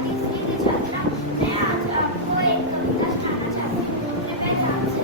तीसरी की छात्रा। मैं आज आपको एक कविता सुनाना चाहती हूँ। कृपया ध्यान से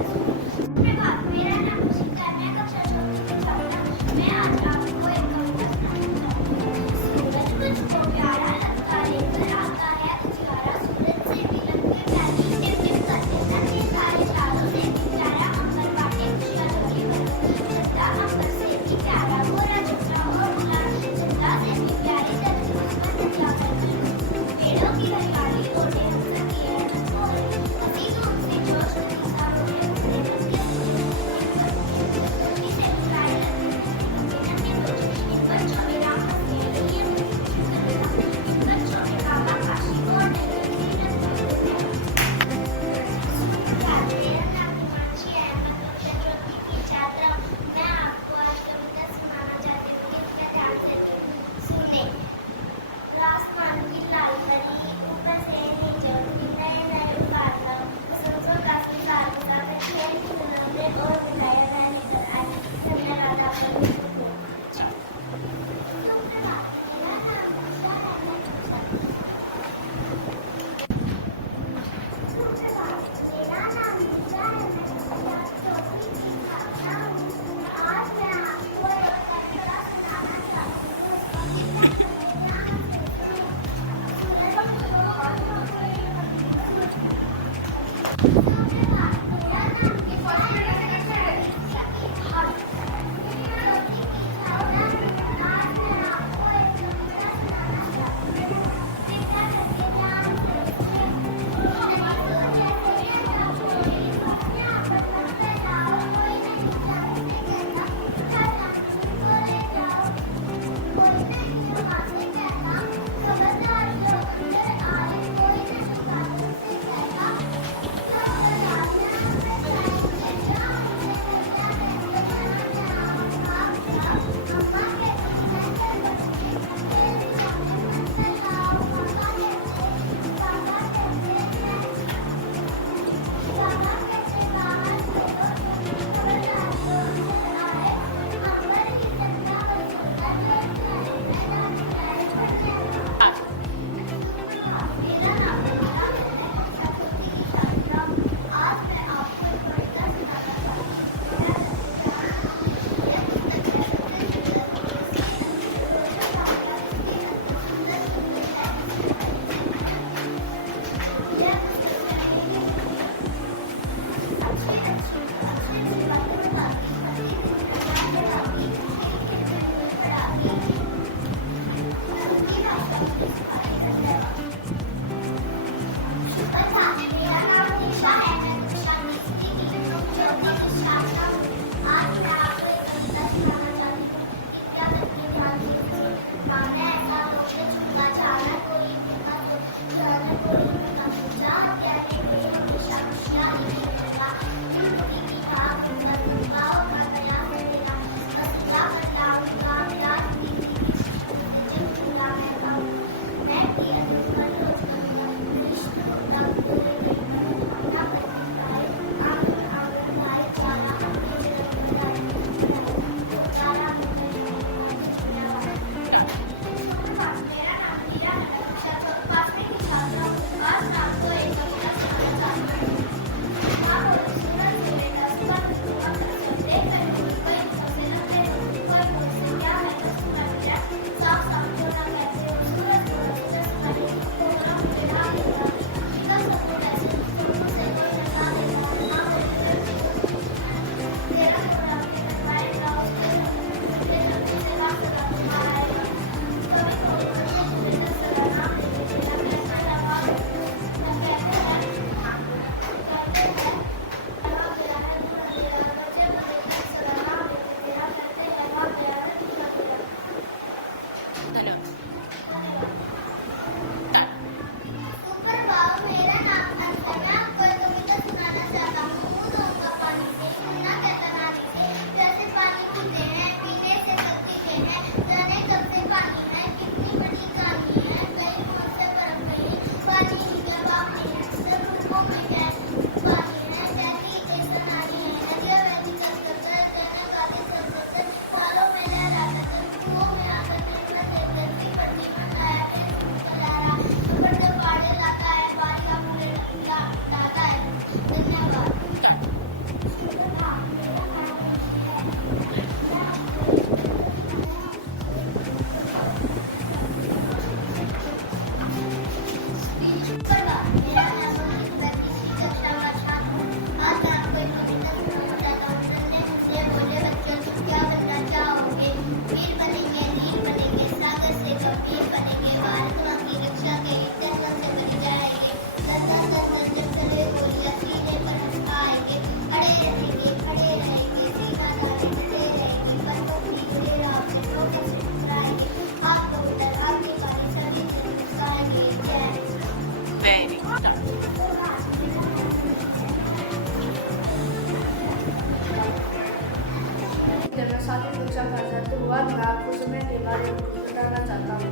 कक्षा का छात्र हुआ। मैं आपको समय के बारे में कुछ बताना चाहता हूँ।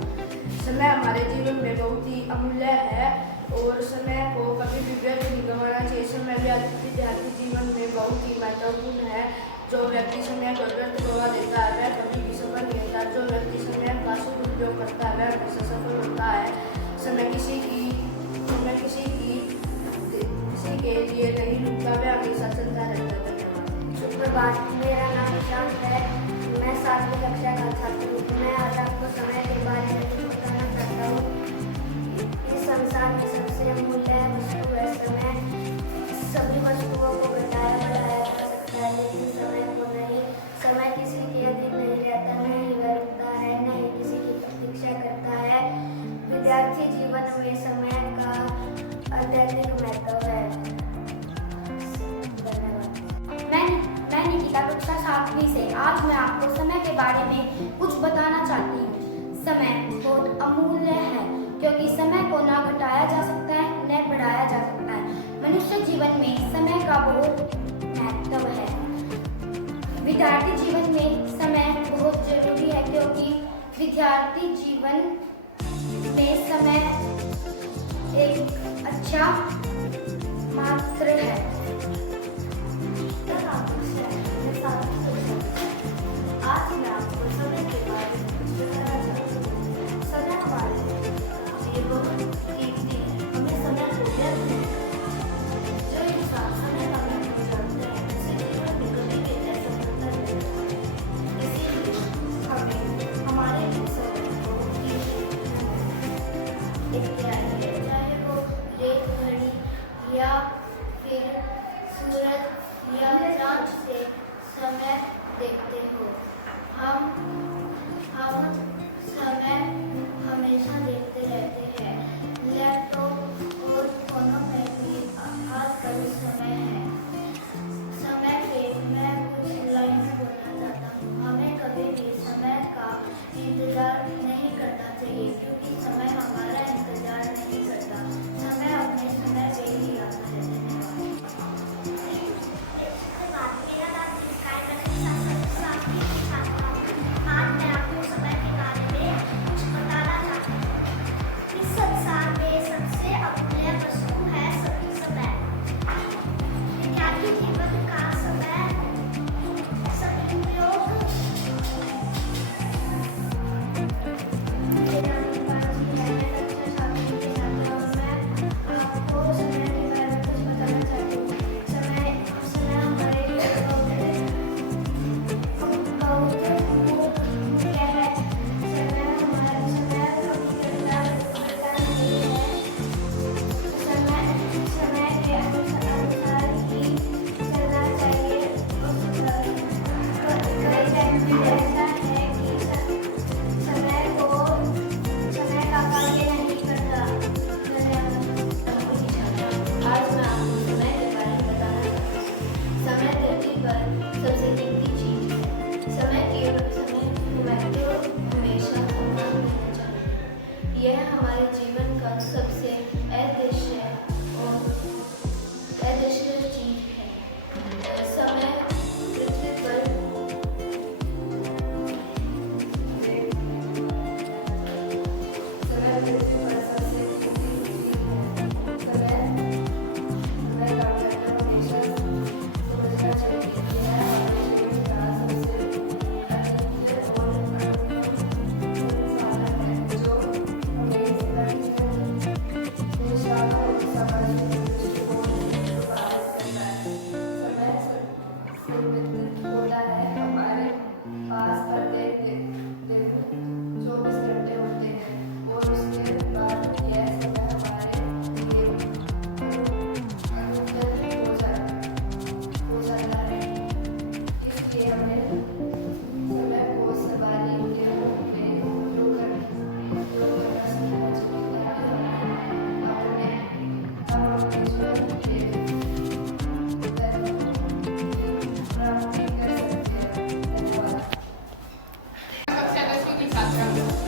समय हमारे जीवन में बहुत ही अमूल्य है और समय को कभी भी व्यर्थ नहीं गंवाना चाहिए। समय विद्यार्थी जीवन में बहुत ही महत्वपूर्ण है। जो व्यक्ति समय को व्यर्थ गंवा देता है वह कभी भी सफल नहीं होता। जो व्यक्ति समय का सदुपयोग करता है वह हमेशा सफल होता है। समय किसी के लिए नहीं रुकता, वह हमेशा चलता रहता है। सुप्रभात, मेरा नाम शांत है। मैं 7वीं कक्षा का छात्र हूँ। मैं आज आपको समय के बारे में कुछ बताना चाहता हूँ। इस संसार में सबसे अमूल्य वस्तु है समय। सभी वस्तुओं को घटाया बढ़ाया जा सकता है लेकिन समय को नहीं। समय किसी के अधीन नहीं रहता, न ही वह रुकता है, न ही किसी की प्रतीक्षा करता है। विद्यार्थी जीवन में समय का अत्यधिक महत्व है। मैं निकिता कक्षा 7वीं से। आज मैं आपको समय के बारे में कुछ बताना चाहती हूँ। समय बहुत अमूल्य है क्योंकि समय को ना घटाया जा सकता है न बढ़ाया जा सकता है। मनुष्य जीवन में समय का बहुत महत्व है। विद्यार्थी जीवन में समय बहुत जरूरी है क्योंकि विद्यार्थी जीवन में समय एक अच्छा मात्र है। आज मैं आपको समय के बारे में कुछ बताना चाहती हूँ। समय हमारे लिए बहुत कीमती है। हमें समय को व्यर्थ नहीं करना। जो इंसान समय का महत्व जानते हैं उसे जीवन में कभी भी असफलता नहीं होती। इसीलिए हमें हमारे लिए समय को कीमती है। चाहे वो रेत घड़ी या फिर सूरज या चाँद से समय देखते हो। हम समय हमेशा देखते रहते हैं। लैपटॉप और फोनों में भी आजकल समय है। समय पे मैं कुछ लाइन बोलना चाहता हूँ। हमें कभी भी समय का इंतजार नहीं करना चाहिए क्योंकि समय हमारा इंतजार नहीं करता। समय अपने समय पे ही आता है।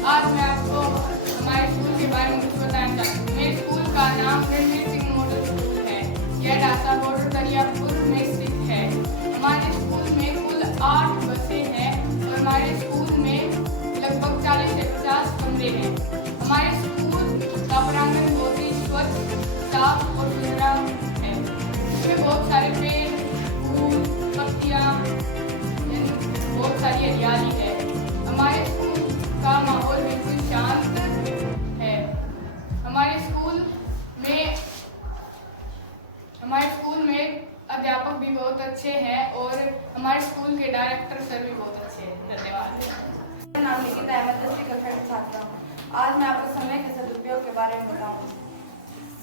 आज मैं आपको हमारे स्कूल के बारे में कुछ बताना चाहती हूँ। मेरे स्कूल का नाम रणवीर सिंह मॉडल स्कूल है। यह रास्ता बॉर्डर दरियापुर में स्थित है। हमारे स्कूल में कुल 8 बसें हैं और कमरे हैं। हमारे स्कूल का प्रांगण बहुत ही स्वच्छ, साफ और सुथरा है। इसमें बहुत सारे पेड़, फूल, पत्तियाँ, बहुत सारी हरियाली है। हमारे स्कूल का माहौल बिल्कुल शांत है। हमारे स्कूल में अध्यापक भी बहुत अच्छे हैं और हमारे स्कूल के डायरेक्टर सर भी बहुत अच्छे हैं। धन्यवाद। मेरा नाम निकिता है, मैं 10वीं कक्षा की छात्रा हूँ। आज मैं आपको समय के सदुपयोग के बारे में बताऊँगी।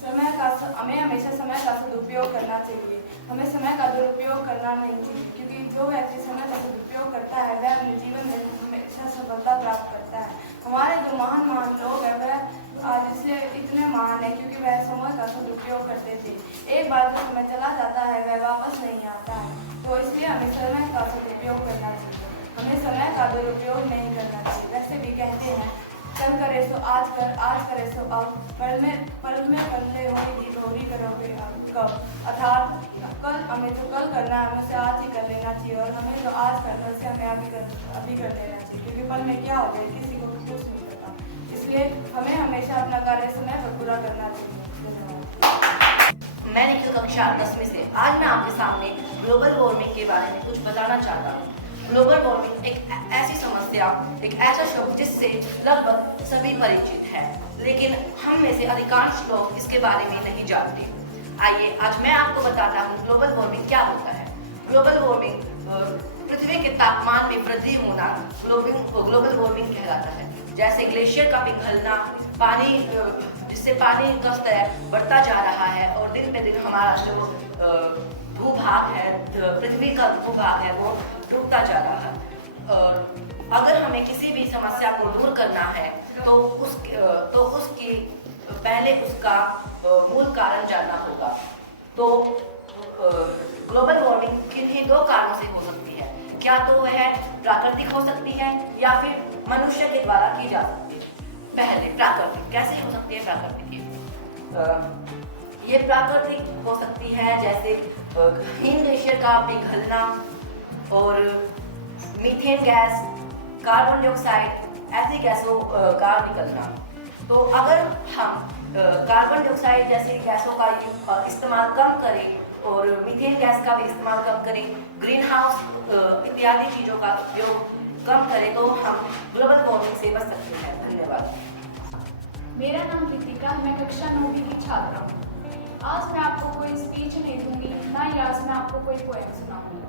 हमें हमेशा समय का सदुपयोग करना चाहिए। हमें समय का दुरुपयोग करना नहीं चाहिए, क्योंकि जो व्यक्ति समय का सदुपयोग करता है वह अपने जीवन में हमेशा सफलता प्राप्त करता है। हमारे जो महान लोग हैं वह आज इसलिए इतने महान है क्योंकि वह समय का सदुपयोग करते थे। एक बार जो समय चला जाता है वह वापस नहीं आता है, तो इसलिए हमें समय का सदुपयोग करना चाहिए। हमें समय का दुरुपयोग नहीं करना चाहिए। वैसे भी कहते हैं कल करे सो आज कर, आज करे सो अब, पल में पल्ले होगी दोहरी करोगे कब। अर्थात हमें जो कल करना है हमें उसे आज ही कर लेना चाहिए, और हमें जो आज करना है उसे हमें अभी कर लेना चाहिए, क्योंकि पल में क्या हो गया किसी को कुछ नहीं पता। इसलिए हमें हमेशा अपना कार्य समय पर पूरा करना चाहिए। धन्यवाद। मैं निखिल कक्षा 10वीं से आज मैं आपके सामने ग्लोबल वार्मिंग के बारे में कुछ बताना चाहता हूँ। ग्लोबल वार्मिंग एक ऐसी समस्या, एक ऐसा शब्द जिससे लगभग सभी परिचित हैं, लेकिन हम में से अधिकांश लोग इसके बारे में नहीं जानते। आइए आज मैं आपको बताता हूँ ग्लोबल वार्मिंग क्या होता है। ग्लोबल वार्मिंग पृथ्वी के तापमान में वृद्धि होना ग्लोबल वार्मिंग कहलाता है। जैसे ग्लेशियर का पिघलना, जिससे पानी का स्तर बढ़ता जा रहा है और दिन पे दिन हमारा जो भूभाग है, पृथ्वी का भूभाग है, वो डूबता जा रहा है। अगर हमें किसी भी समस्या को दूर करना है तो उसकी पहले उसका मूल कारण जानना होगा। तो ग्लोबल वार्मिंग किन्हीं दो कारणों से हो सकती है। क्या तो वह प्राकृतिक हो सकती है या फिर मनुष्य के द्वारा की जा सकती है। पहले प्राकृतिक कैसे हो सकती है? प्राकृतिक ये प्राकृतिक हो सकती है, जैसे हिम ग्लेशियर का पिघलना और मीथेन गैस, कार्बन डाइऑक्साइड, ऐसी गैसों का निकलना। तो अगर हम कार्बन डाइऑक्साइड जैसी गैसों का इस्तेमाल कम करें और मीथेन गैस का भी इस्तेमाल कम करें, ग्रीन हाउस इत्यादि चीज़ों का उपयोग कम करें, तो हम ग्लोबल वार्मिंग से बच सकते हैं। धन्यवाद। मेरा नाम कृतिका, मैं कक्षा 9वीं की छात्रा हूँ। आज मैं आपको कोई स्पीच नहीं दूंगी, ना ही आज मैं आपको कोई पोएम सुनाऊंगी,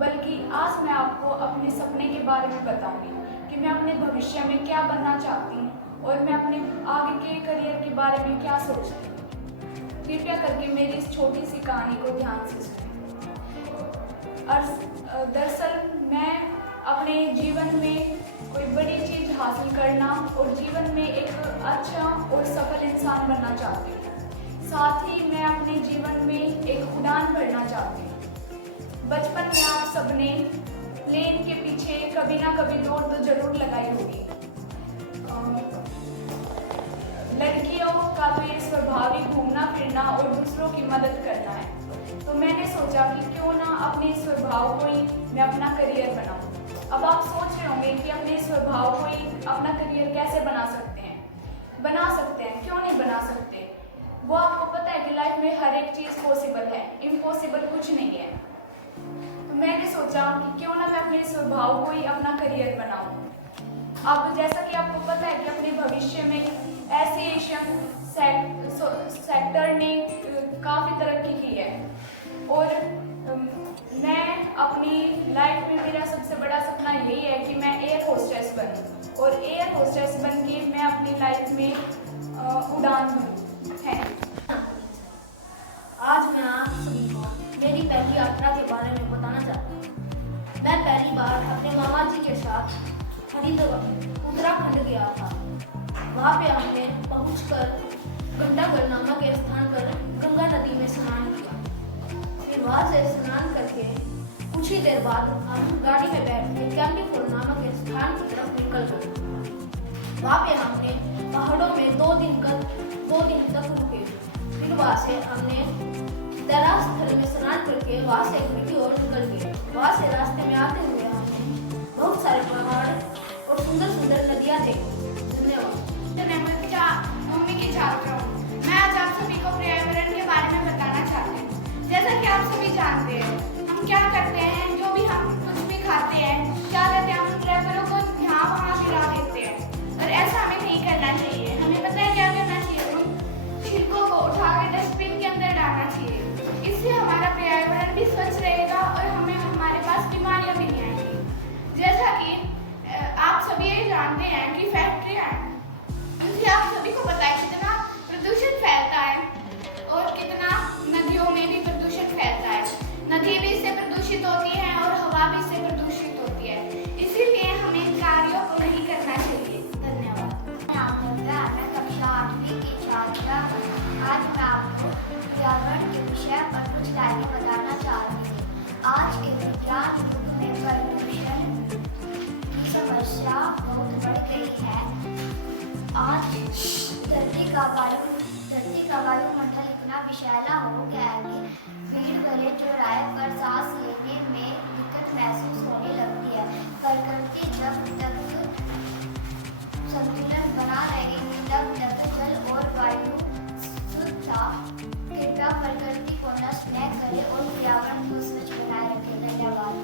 बल्कि आज मैं आपको अपने सपने के बारे में बताऊंगी कि मैं अपने भविष्य में क्या बनना चाहती हूँ और मैं अपने आगे के करियर के बारे में क्या सोचती हूँ। कृपया करके मेरी इस छोटी सी कहानी को ध्यान से सुनें। दरअसल मैं अपने जीवन में कोई बड़ी चीज़ हासिल करना और जीवन में एक अच्छा और सफल इंसान बनना चाहती हूँ। साथ ही मैं अपने जीवन में एक उड़ान भरना चाहती हूँ। बचपन में आप सबने प्लेन के पीछे कभी ना कभी दौड़ तो जरूर लगाई होगी। लड़कियों का तो ये स्वभाव ही घूमना फिरना और दूसरों की मदद करना है, तो मैंने सोचा कि क्यों ना अपने स्वभाव को ही मैं अपना करियर बनाऊं। अब आप सोच रहे होंगे कि अपने स्वभाव को ही अपना करियर कैसे बना सकते हैं? बना सकते हैं, क्यों नहीं बना सकते? वो आपको पता है कि लाइफ में हर एक चीज़ पॉसिबल है, इम्पॉसिबल कुछ नहीं है। तो मैंने सोचा कि क्यों ना मैं अपने स्वभाव को ही अपना करियर बनाऊं। अब जैसा कि आपको पता है कि अपने भविष्य में एशियन सेक्टर ने काफ़ी तरक्की की है और मैं अपनी लाइफ में मेरा सबसे बड़ा सपना यही है कि मैं एयर होस्टेस बनूं और एयर होस्टेस बन के मैं अपनी लाइफ में उड़ान भरूं। आज मैं आप सभी को मेरी पहली यात्रा के बारे में बताना चाहता हूँ। मैं पहली बार अपने मामा जी के साथ उत्तराखंड गया था। वहाँ पे हमने पहुँचकर घंटाघर नामक के स्थान पर गंगा नदी में स्नान किया। फिर वहाँ से स्नान करके कुछ ही देर बाद हम गाड़ी में बैठ के कैंटीफोर नामक के स्थान की तरफ निकल गए। वहाँ पे हमने पहाड़ों में 2 दिन तक रुके। फिर वहाँ से हमने तैराक स्थल में स्नान करके वहाँ से घर की ओर निकल गए। वहाँ से रास्ते में आते हुए हमने बहुत सारे पहाड़ और सुंदर सुंदर नदियाँ देखी। धन्यवाद। मम्मी की छात्रा हूँ। मैं आज आप सभी को पर्यावरण के बारे में बताना चाहती हूँ। जैसा कि आप सभी जानते हैं, हम क्या करते हैं, जो भी हम कुछ भी खाते हैं, क्या करते हैं, हम पर्यावरण को यहाँ वहाँ गिरा देते हैं, और ऐसा हमें नहीं करना चाहिए। हमें पता है क्या करना चाहिए, उन छिलकों को उठा के डस्टबिन के अंदर डालना चाहिए। इससे हमारा पर्यावरण भी स्वच्छ रहेगा और हमें हमारे पास बीमारियाँ भी नहीं आएंगी। जैसा कि आप सभी ये जानते हैं कि फैक्ट्रियाँ हैं, उनसे आप सभी को पता है कितना प्रदूषण फैलता है और कितना नदियों में भी प्रदूषण फैलता है। नदी भी इससे प्रदूषित होती है और हवा भी इससे प्रदूषित होती है। इसीलिए हमें इन कार्यों को नहीं करना चाहिए। धन्यवाद। नाम दुर्गा, मैं कक्षा 8वीं की छात्रा हूँ। आज मैं आपको पर्यावरण के विषय पर कुछ राय बताना चाह रही हूँ। आज के विज्ञान युग में प्रदूषण की समस्या बहुत बढ़ गई है। आज धरती का वायुमंडल इतना विषैला हो गया है कि भीड़ भरे चौराहे पर सांस लेने में दिक्कत महसूस होने लगती है। प्रकृति जब तक संतुलन बना रहेगी तब तक जल और वायु शुद्ध था। कृपया प्रकृति को नष्ट न करें और पर्यावरण को स्वच्छ बनाए रखें। धन्यवाद।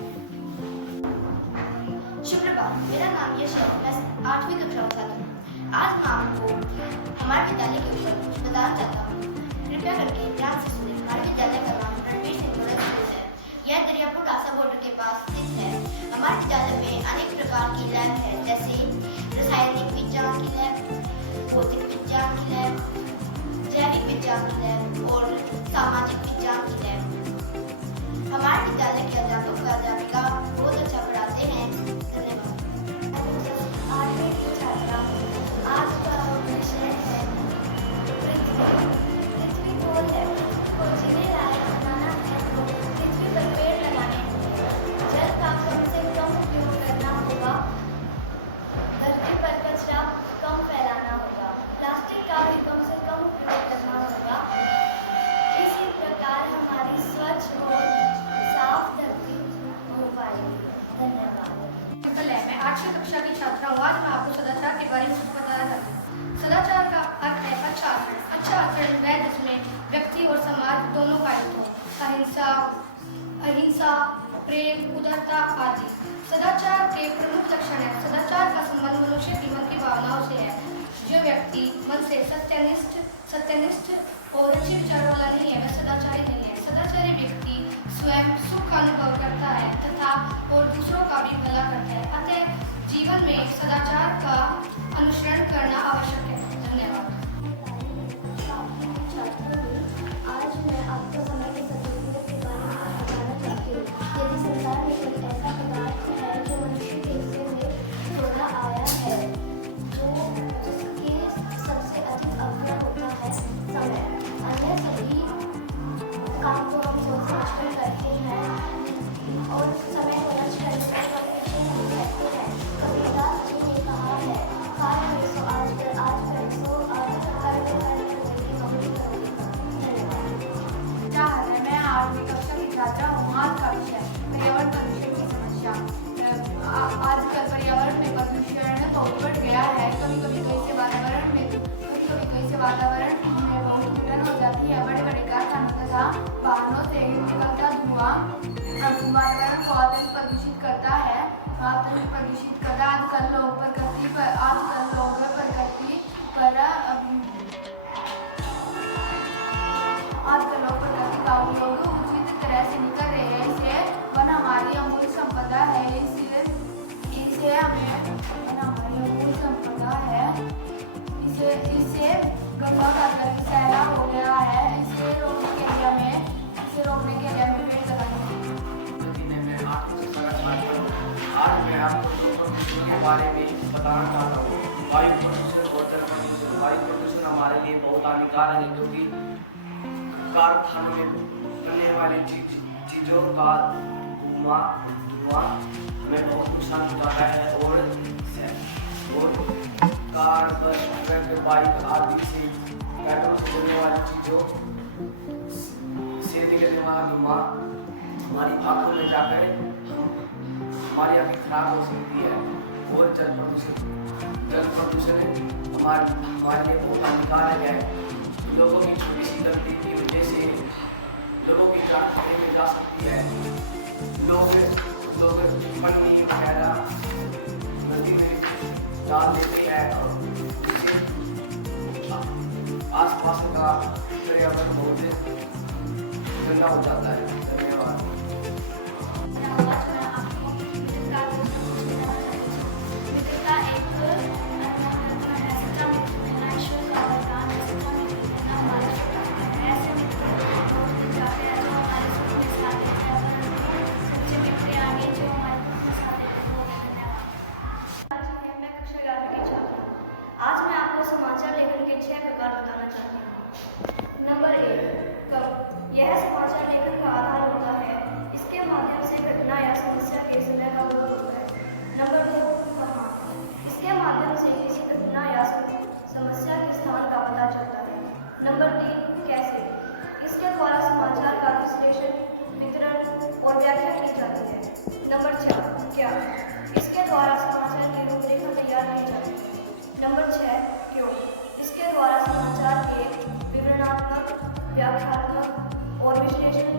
शुभ प्रभात, मेरा नाम यश है। मैं 8वीं कक्षा में छात्र हूँ। आज मैं आपको हमारे विद्यालय के विषय में कुछ बताना चाहता हूँ। कृपया करके ध्यान से सुनें। हमारे विद्यालय का नाम रणवीर सिंह मॉडल स्कूल है। यह दरियापुर कासा बॉर्डर के पास स्थित है। हमारे विद्यालय में अनेक प्रकार की लैब है, जैसे रासायनिक विज्ञान की लैब, भौतिक विज्ञान की लैब, जैविक विज्ञान की लैब और सामाजिक विज्ञान की लैब। हमारे विद्यालय के अध्यापक व अध्यापिका बहुत अच्छा पढ़ाते हैं। धन्यवाद। 8वीं की छात्रा हूँ। आज का विषय है पृथ्वी। पृथ्वी गोल है, को जीने लायक बनाना है तो पृथ्वी पर पेड़ लगाने होंगे। जल का कम से कम उपयोग करना होगा। धरती पर कचरा कम फैलाना होगा। प्लास्टिक का भी कम से कम उपयोग करना होगा। इसी प्रकार हमारी स्वच्छ और साफ धरती हो पाएगी। धन्यवाद। मैं 8वीं कक्षा की छात्रा हूँ। आज मैं आपको सदाचार के बारे में कुछ बताना चाहती हूँ। सदाचार का अर्थ है अच्छा आचरण। अच्छा आचरण वह जिसमें व्यक्ति और समाज दोनों का हित हो। अहिंसा, प्रेम, उदारता आदि सदाचार के प्रमुख लक्षण हैं। सदाचार का संबंध मनुष्य जीवन की भावनाओं से है। जो व्यक्ति मन से सत्यनिष्ठ और अच्छे विचार वाला नहीं है, वह सदाचारी नहीं है। सदाचारी व्यक्ति स्वयं सुख का अनुभव करता है तथा और दूसरों का भी भला करता है। अतः जीवन में सदाचार का अनुसरण करना आवश्यक है। धन्यवाद। आज मैं आपको समय के सदुपयोग के बारे में बताना चाहती हूँ। यदि संसार में कोई ऐसा पदार्थ है जो मनुष्य के हिस्से में थोड़ा आया है, जिसके सबसे अधिक अवसर होता है समय। अन्य सभी काम को हम सोच समझ कर करते हैं और समय को नष्ट करने का पीछे नहीं रहते हैं। कबीरदास जी ने कहा है, काल में सो आज कर, आज कर सो आज कर, क्या हाल है? मैं 8वीं कक्षा की छात्रा हूँ। आज का विषय पर्यावरण प्रदूषण की समस्या। आजकल पर्यावरण में प्रदूषण बहुत बढ़ गया है। कभी कभी कैसे वातावरण में बहुत विघटन हो जाती है। बड़े बड़े कारखानों तथा वाहनों से निकलता धुआं वातावरण को अत्यंत प्रदूषित करता है। आजकल लोग प्रकृति का उपयोग उचित तरह से नहीं कर रहे हैं। इससे वन हमारी अमूल्य संपदा है। इससे गंगा का जल फैला हो गया है। इसे रोकने के लिए हमें पेड़ लगाने चाहिए। आज मैं आपको प्रदूषण के बारे में बताना चाहता हूँ। वायु प्रदूषण और जल प्रदूषण। वायु प्रदूषण हमारे लिए बहुत हानिकारक है, क्योंकि कारखानों में बनने वाली चीजों का धुआं हमें बहुत नुकसान पहुंचाता है और कार, बस, ट्रक, बाइक आदि से पेट्रोल से चलने वाली चीजों से निकलने वाला धुआं हमारी आंखों में जाकर हमारी आंखें खराब हो सकती है। और जल प्रदूषण हमारे लिए बहुत हानिकारक है। लोगों की छोटी सी गलती की वजह से लोगों की जान खतरे में जा सकती है। लोग पन्नी वगैरह नदी में डाल देते हैं और आसपास का पर्यावरण बहुत गंदा हो जाता है। धन्यवाद। मित्रता एक ईश्वर का वरदान है। हमारे ऐसे मित्र बहुत जाते हैं जो हमारे सुख में साथ देते हैं, सच्चे मित्र आगे जो हमारे दुख में साथ देते हैं। बहुत धन्यवाद। मैं कक्षा 11 की छात्रा हूँ। आज मैं आपको समाचार लेखन के 6 प्रकार बताना चाहती हूँ। नंबर 1, कब। यह समाचार लेखन का आधार होता है। इसके माध्यम से घटना या समस्या के समय का बोध होता है। नंबर 2, कहाँ। इसके माध्यम से किसी घटना या समस्या के स्थान का पता चलता है। नंबर 3, कैसे। इसके द्वारा समाचार का विश्लेषण, वितरण और व्याख्या की जाती है। नंबर 4, क्या। इसके द्वारा समाचार की रूपरेखा तैयार की जाती है। नंबर 6, क्यों। इसके द्वारा समाचार के विवरणात्मक, व्याख्यात्मक और विश्लेषण